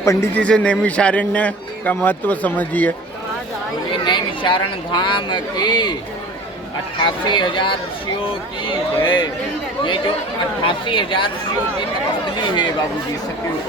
पंडित जी से नैमिषारण्य का महत्व समझिए। बोले नैमिषारण धाम की 88,000 ऋषियों की जय। ये जो 88,000 ऋषियों की तपस्वी है बाबूजी सतयुग,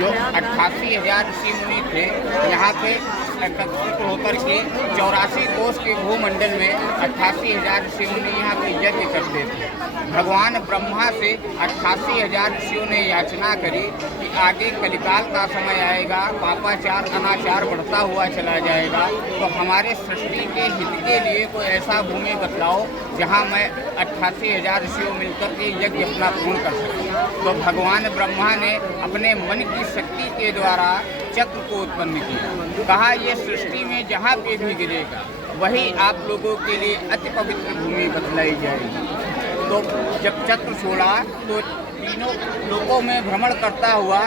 जो 88,000 ऋषि मुनि थे यहाँ पे एकत्रित होकर के 84 कोष के भूमंडल में 88,000 ऋषि मुनि यहाँ पे यज्ञ करते थे। भगवान ब्रह्मा से 88,000 ऋषियों ने याचना करी कि आगे कलिकाल का समय आएगा, पापाचार अनाचार बढ़ता हुआ चला जाएगा, तो हमारे सृष्टि के हित के लिए कोई ऐसा भूमि बतलाओ जहाँ मैं 88,000 ऋषियों मिलकर के यज्ञ अपना पूर्ण कर सकूं। तो भगवान ब्रह्मा ने अपने मन की शक्ति के द्वारा चक्र को उत्पन्न किया। कहा ये सृष्टि में जहाँ पे भी गिरेगा वही आप लोगों के लिए अति पवित्र भूमि बतलाई जाएगी। तो जब चक्र छोड़ा तो तीनों लोकों में भ्रमण करता हुआ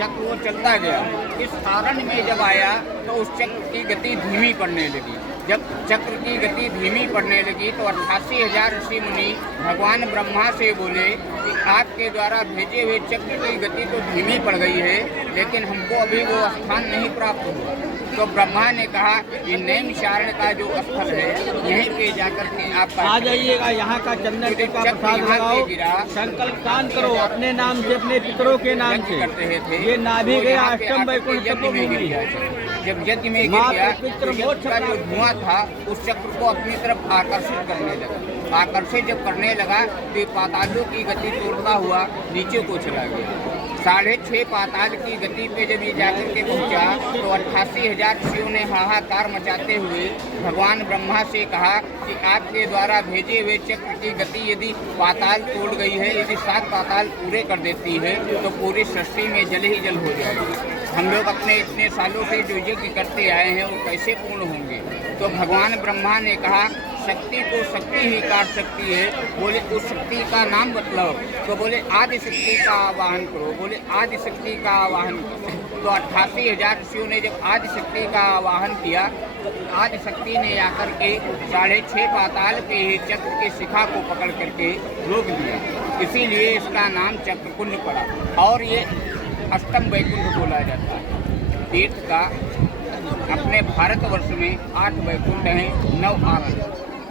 चक्र वो चलता गया। इस कारण में जब आया तो उस चक्र की गति धीमी पड़ने लगी। जब चक्र की गति धीमी पड़ने लगी तो 88,000 ऋषि मुनि भगवान ब्रह्मा से बोले कि आपके द्वारा भेजे हुए चक्र की गति तो धीमी पड़ गई है, लेकिन हमको अभी वो स्थान नहीं प्राप्त हुआ। तो ब्रह्मा ने कहा कि नैमिषारण्य का जो स्थल है यहीं पे जाकर के आप आ जाइएगा, यहाँ का चंदन का प्रसाद लगाओ, संकल्प दान करो अपने नाम से, अपने पितरों के नाम से करते थे। ये नाभि गया अष्टम वैकुंठ जब यज्ञ में गिर गया तो यज्ञ का जो धुआं था उस चक्र को अपनी तरफ आकर्षित करने लगा। आकर्षित जब करने लगा तो पातालों की गति तोड़ता हुआ नीचे को चला गया। 6.5 पाताल की गति पे जब ये जाकर के पहुंचा तो 88,000 ऋषियों ने हाहाकार मचाते हुए भगवान ब्रह्मा से कहा कि आपके द्वारा भेजे हुए चक्र की गति यदि पाताल तोड़ गई है, यदि 7 पाताल पूरे कर देती है तो पूरी सृष्टि में जल ही जल हो जाएगी। हम लोग अपने इतने सालों से जो यज्ञ करते आए हैं वो कैसे पूर्ण होंगे। तो भगवान ब्रह्मा ने कहा शक्ति को शक्ति ही काट सकती है। बोले उस शक्ति का नाम बतलाओ। तो बोले आदि शक्ति का आवाहन करो। बोले आदि शक्ति का आवाहन करो। तो 88,000 ऋषियों ने जब आदि शक्ति का आवाहन किया तो आदि शक्ति ने आकर के 6.5 पाताल के चक्र की शिखा को पकड़ करके रोक दिया। इसीलिए इसका नाम चक्रकुंड पड़ा और ये अष्टम वैकुंठ बोला जाता है। तीर्थ का अपने भारतवर्ष में 8 वैकुंठ हैं, 9 आरण्य,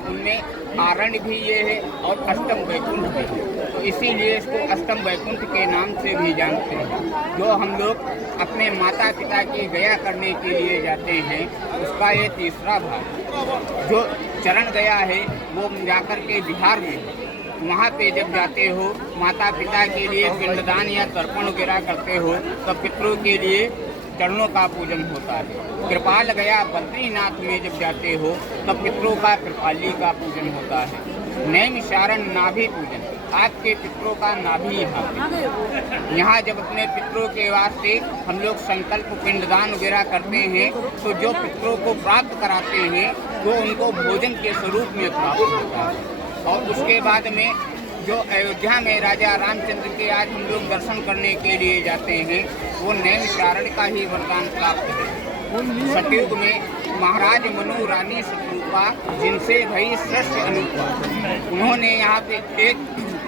उनमें आरण्य भी ये है और अष्टम वैकुंठ भी है। तो इसीलिए इसको अष्टम वैकुंठ के नाम से भी जानते हैं। जो हम लोग अपने माता पिता की गया करने के लिए जाते हैं उसका ये तीसरा भाग। जो चरण गया है वो जाकर के बिहार में है। वहाँ पे जब जाते हो माता पिता के लिए पिंडदान या तर्पण वगैरह करते हो तो पितरों के लिए चरणों का पूजन होता है। कृपाल गया बद्रीनाथ में जब जाते हो तब पितरों का कृपाली का पूजन होता है। नैमिषारण नाभि पूजन, आपके पितरों का नाभि यहाँ जब अपने पितरों के वास्ते हम लोग संकल्प पिंडदान वगैरह करते हैं तो जो पितरों को प्राप्त कराते हैं वो उनको भोजन के स्वरूप में प्राप्त होता है। और उसके बाद में जो अयोध्या में राजा रामचंद्र के आज हम लोग दर्शन करने के लिए जाते हैं वो नैमिषारण का ही वरदान प्राप्त है। सतयुग में महाराज मनु रानी शत्रुपा जिनसे भई सृष्टि अनुपा, उन्होंने यहाँ पे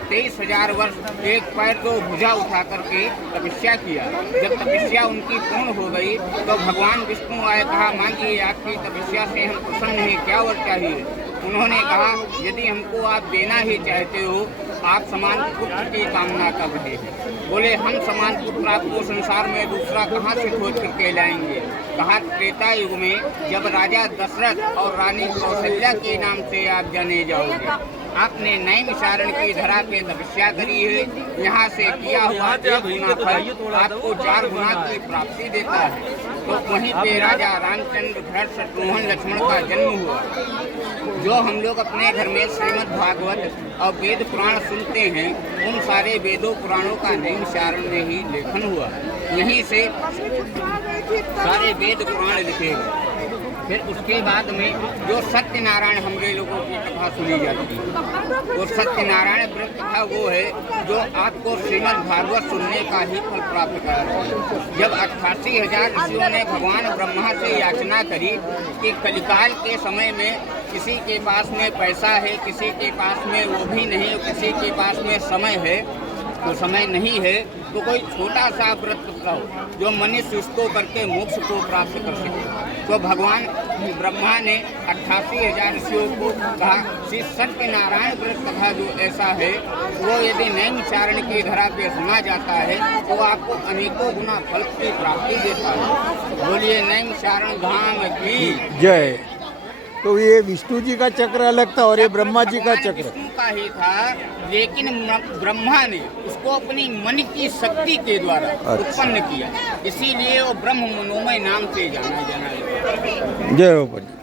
23,000 वर्ष एक पैर 2 भुजा उठा करके तपस्या किया। जब तपस्या उनकी पूर्ण हो गई तो भगवान विष्णु आए, कहा मांगिए आपकी तपस्या से हम प्रसन्न हैं, क्या वर चाहिए। उन्होंने कहा यदि हमको आप देना ही चाहते हो, आप समान पुत्र की कामना कर रहे हैं। बोले हम समान पुत्र आपको संसार में दूसरा कहाँ से खोज करके लाएंगे। कहा त्रेता युग में जब राजा दशरथ और रानी कौशल्या के नाम से आप जाने जाओगे। आपने नैमिषारण की धरा पे तपस्या करी है, यहाँ से किया हुआ 1 गुना फल आपको 4 गुना की प्राप्ति देता है। तो वहीं पे राजा रामचंद्र भरत शत्रुघ्न लक्ष्मण का जन्म हुआ। जो हम लोग अपने घर में श्रीमद् भागवत और वेद पुराण सुनते हैं उन सारे वेदों पुराणों का नैमिषारण में ही लेखन हुआ। यहीं से सारे वेद पुराण लिखे गए। फिर उसके बाद में जो सत्यनारायण हमरे लोगों की कथा सुनी जाती है वो सत्यनारायण व्रत कथा वो है जो आपको श्रीमद् भागवत सुनने का ही फल प्राप्त करा। जब 88,000 ऋषियों ने भगवान ब्रह्मा से याचना करी कि कलिकाल के समय में किसी के पास में पैसा है, किसी के पास में वो भी नहीं, किसी के पास में समय है तो समय नहीं है, तो कोई छोटा सा व्रत बताओ जो मनुष्य उसको करके मोक्ष को प्राप्त कर सके। तो भगवान ब्रह्मा ने 88,000 ऋषियों को कहा श्री सत्यनारायण व्रत कथा जो ऐसा है वो यदि नैमिषारण्य की धरा पे सुना जाता है तो आपको अनेकों गुना फल की प्राप्ति देता है। बोलिए नैमिषारण्य धाम की जय। तो ये विष्णु जी का चक्र अलग था और ये ब्रह्मा जी का भगवान चक्र। विष्णु का ही था, लेकिन ब्रह्मा ने उसको अपनी मन की शक्ति के द्वारा उत्पन्न किया, इसीलिए वो ब्रह्म मनोमय नाम से जाना जाता है। जय हो पंडित।